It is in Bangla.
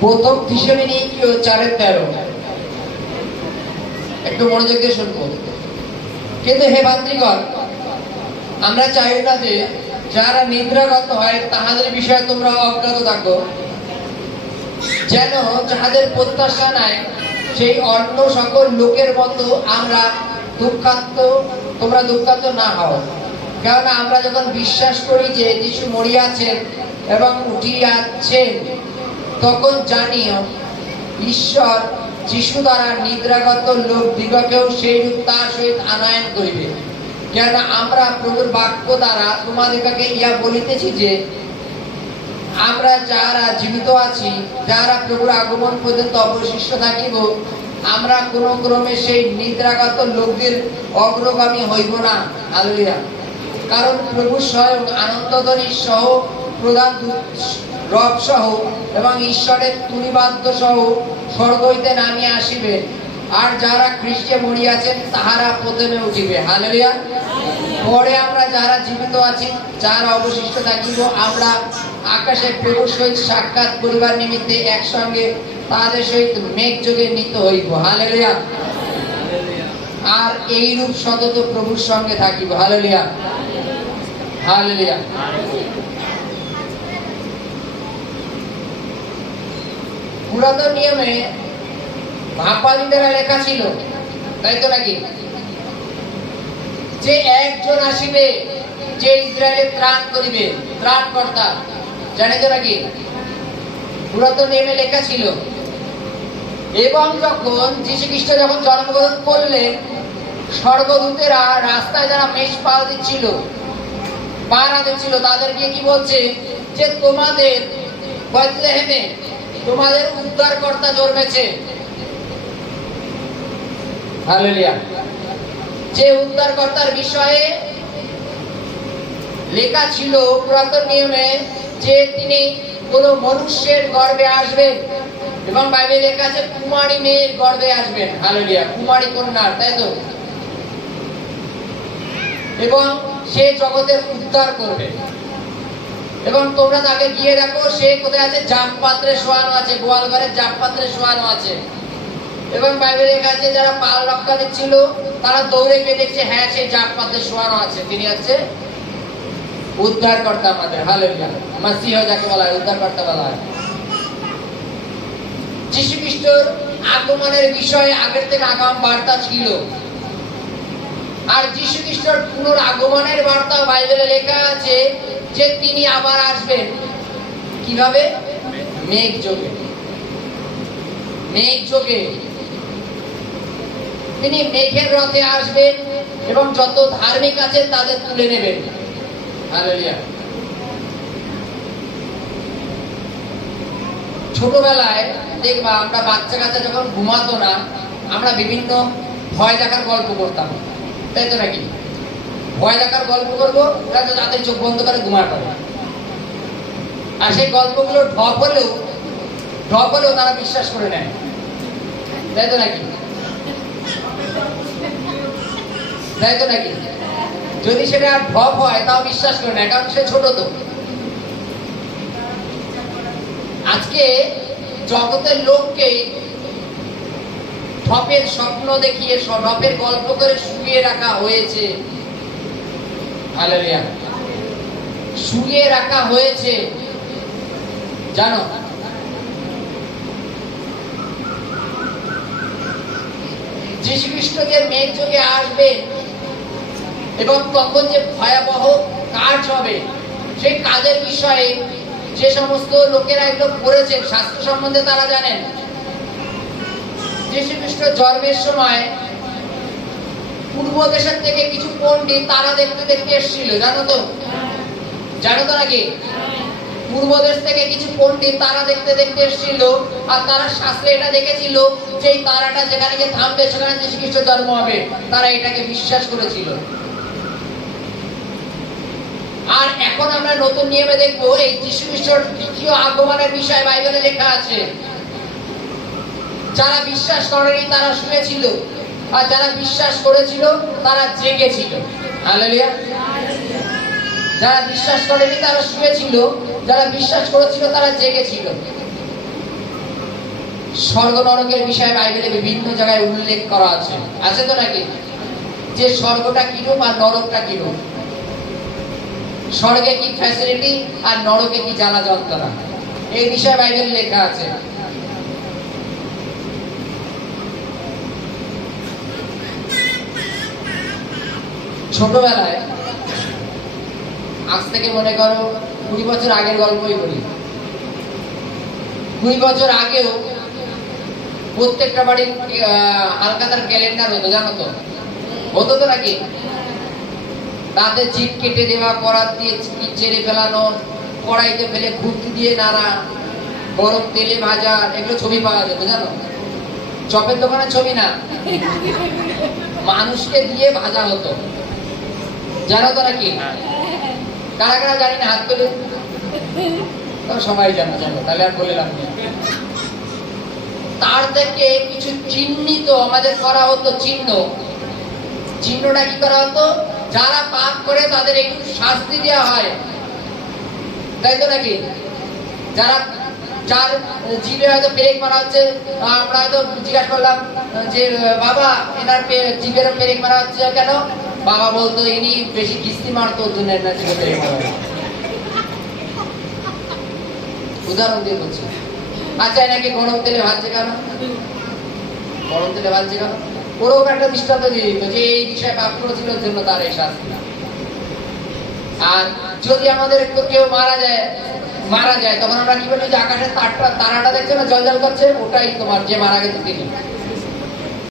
প্রথম থিসেমিনি 4:13 একটু মনোযোগ দিয়ে শুনবো। কিন্তু হে ভাতৃগণ, আমরা চাই না যে যারা নিদ্রাগত হয় তাহাদের বিষয়ে তোমরা অজ্ঞাত থাকো, যেন যাহাদের প্রত্যাশা নাই সেই অন্য সকল লোকের মতো আমরা তোমরা দুঃখার্ত না হও। কেননা আমরা যখন বিশ্বাস করি যে যিশু মরিয়াছেন এবং উঠিয়াছেন, তখন জানিও ঈশ্বর যিশু দ্বারা নিদ্রাগত লোক দিগকেও সেই রূপ তার সহিত আনয়ন করিবে। কেননা আমরা প্রভুর বাক্য দ্বারা তোমাদিগকে ইহা বলিতেছি যে আমরা যারা জীবিত আছি, যারা প্রভুর আগমন পর্যন্ত অবশিষ্ট থাকিব, আমরা কোন ক্রমে সেই নিদ্রাগত লোকদের অগ্রগামী হইব না। হালেলুয়া। কারণ প্রভু স্বয়ং আনন্দধ্বনি সহ, প্রধান রব সহ এবং ঈশ্বরের তুনিবাদ্য সহ স্বর্গ হইতে নামিয়া আসিবেন, আর যারা খ্রিস্টে মরিয়াছেন তাহারা প্রথমে উঠিবে। হালেলুয়া। পরে আমরা যারা জীবিত আছি, যারা অবশিষ্ট থাকিব, আমরা আকাশে প্রভুর সহিত সাক্ষাৎ করিবার নিমিত্তে একসঙ্গে তাদের সহিত মেঘযোগে নীত হইব। হালেলুয়া। আর এইরূপ সতত প্রভুর সঙ্গে থাকিব। Hallelujah, hallelujah. পুরাতন নিয়মে ভাপালি দ্বারা লেখা ছিল, তাই তো নাকি, যে একজন আসিবে যে ইসরায়েলের ত্রাণ করিবে, ত্রাণকর্তা। জানে তো নাকি, পুরাতন নিয়মে লেখা ছিল। এবং যখন যীশু খ্রিস্ট যখন জন্মগ্রহণ করলেন, স্বর্গদূতেরা রাস্তায় যারা মেষপাল দিচ্ছিল, পাহারা দিচ্ছিল, তাদেরকে কি বলছে যে তোমাদের বেথলেহেমে তোমাদের উদ্ধারকর্তা জন্মেছে। হালেলুয়া। যে উদ্ধারকর্তার বিষয়ে লেখা ছিল পুরাতন নিয়মে যে তিনি কোন মনুষ্যের গর্ভে আসবেন, এবং বাইবেলে লেখা আছে কুমারী মেয়ের গর্ভে আসবেন। হালেলুয়া। কুমারী কন্যার, তাই তো। এবং সে জগতের উদ্ধার করবে। এবং তোমরা তাকে গিয়ে দেখো, সে কোথায় আছে? জাগ পাত্রে শোয়ানো আছে, গোয়াল ঘরে জাগ পাত্রে শোয়ানো আছে। এবং বাইবেলে লেখা আছে যারা পাল রক্ষা দিচ্ছিল তারা দৌড়ে গিয়ে দেখছে, হ্যাঁ সেই জাগ পাত্রে শোয়ানো আছে, তিনি হচ্ছে উদ্ধারকর্তা আমাদের। হালেলুয়া। মাসিহ যাকে বলা হয়, উদ্ধারকর্তা বলা হয়। যীশু খ্রিস্টর আগমনের বিষয়ে আগের থেকে আগাম বার্তা ছিল। আর যীশু খ্রিস্টর পুনরাগমনের বার্তা বাইবেলে লেখা আছে যে তিনি আবার আসবেন। কিভাবে? মেঘযোগে। মেঘযোগে তিনি মেঘের রথে আসবেন এবং যত ধার্মিক আছেন তাদের তুলে নেবেন। হালেলুয়া। ছোটবেলায় দেখবা আমরা বাচ্চা কাচ্চা যখন ঘুমাতো না, আমরা বিভিন্ন ভয় দেখার গল্প করতাম, তাই তো নাকি? ভয় দেখার গল্প করবো, তাদের চোখ বন্ধ করে ঘুমাতে হবে। আর সেই গল্পগুলো ঢপ হলেও তারা বিশ্বাস করে নেয়, তাই তো নাকি? তাই তো নাকি? যদি সেটা ঢপ হয় তাও বিশ্বাস করে নেয়, কারণ সে ছোট তো। আজকে জগতের লোককে ঢপের স্বপ্ন দেখিয়ে, ঢপের গল্প করে শুয়ে রাখা হয়েছে। হালেলুয়া। শুয়ে রাখা হয়েছে, জানো? যীশু খ্রিস্ট যে মেঘযোগে আসবেন এবং তখন যে ভয়াবহ কাজ হবে, সেই কাজের বিষয়ে যে সমস্ত লোকেরা এগুলো পড়েছেন, শাস্ত্র সম্বন্ধে তারা জানেন। যীশু খ্রিস্ট জন্মের সময় পূর্ব দেশের থেকে কিছু পণ্ডিত তারা দেখতে দেখতে এসেছিল, জানো তো? জানো তো নাকি? পূর্ব দেশ থেকে কিছু পণ্ডিত তারা দেখতে দেখতে এসেছিল, আর তারা শাস্ত্রে এটা দেখেছিল যে এই তারাটা যেখানে গিয়ে থামবে সেখানে যীশু খ্রিস্ট জন্ম হবে। তারা এটাকে বিশ্বাস করেছিল। আর এখন আমরা নতুন নিয়মে দেখবো এই যীশু খ্রিস্টের দ্বিতীয় আগমনের বিষয় বাইবেলে লেখা আছে। যারা বিশ্বাস করেনি তারা শুয়েছিল, আর যারা বিশ্বাস করেছিল তারা জেগেছিল। হালেলুয়া। যারা বিশ্বাস করেনি তারা শুয়েছিল, যারা বিশ্বাস করেছিল তারা জেগেছিল। স্বর্গ নরকের বিষয়ে বাইবেলে বিভিন্ন জায়গায় উল্লেখ করা আছে, আছে তো নাকি? যে স্বর্গটা কিরূপ আর নরকটা কিরূপ, স্বর্গে কি ফ্যাসিলিটি আর নরকে কি জ্বালা যন্ত্রণা, এই বিষয়ে বাইবেলে লেখা আছে। ছোটবেলায়, আজ থেকে মনে করো 20 বছর আগের গল্পই বলি, 20 বছর আগেও প্রত্যেকটা বাড়ির হালখাতার ক্যালেন্ডার হতো, জানো তো? হতো তো নাকি? তাতে জিপ কেটে দেওয়া, করাত দিয়ে চেড়ে ফেলানো, কড়াইতে ফেলে খুঁতি দিয়ে নাড়া, গরম তেলে ভাজা, এগুলো ছবি পাওয়া যেত, জানো? চপের দোকানে ছবি না, মানুষকে দিয়ে ভাজা হতো, জানো তো নাকি? কারা কারা জানি না, হাত তুলে। সবাই জানো, জানো, তাহলে আর বলে লাভ নেই। তার থেকে কিছু চিহ্নিত আমাদের করা হতো, চিহ্নটা কি করা হতো? যারা পাপ করে তাদের একটু শাস্তি দেওয়া হয়, তাই তো নাকি? যার জিভে হয়তো পেরেক মারা হচ্ছে, আমরা হয়তো জিজ্ঞাসা করলাম যে বাবা এনার জিভের পেরেক মারা হচ্ছে কেন? বাবা বলতো ইনি বেশি কিস্তি মারতো, ওর জন্য এনার জিভে পেরেক মারা হচ্ছে। উদাহরণ দিয়ে বলছি। আচ্ছা, এনাকে গরম তেলে ভাজছে কেন? গরম তেলে ভাজছে কেন? ওরকম একটা দৃষ্টান্ত দিয়ে দিত যে এই বিষয়ে পাপ করেছিল জন্য তার এই শাস্তি। আর যদি আমাদের কেউ মারা যায় তখন আমরা কি বলি? যে আকাশের তারাটা দেখছে না, জল জল করছে, ওটাই তোমার যে মারা গেছে তিনি।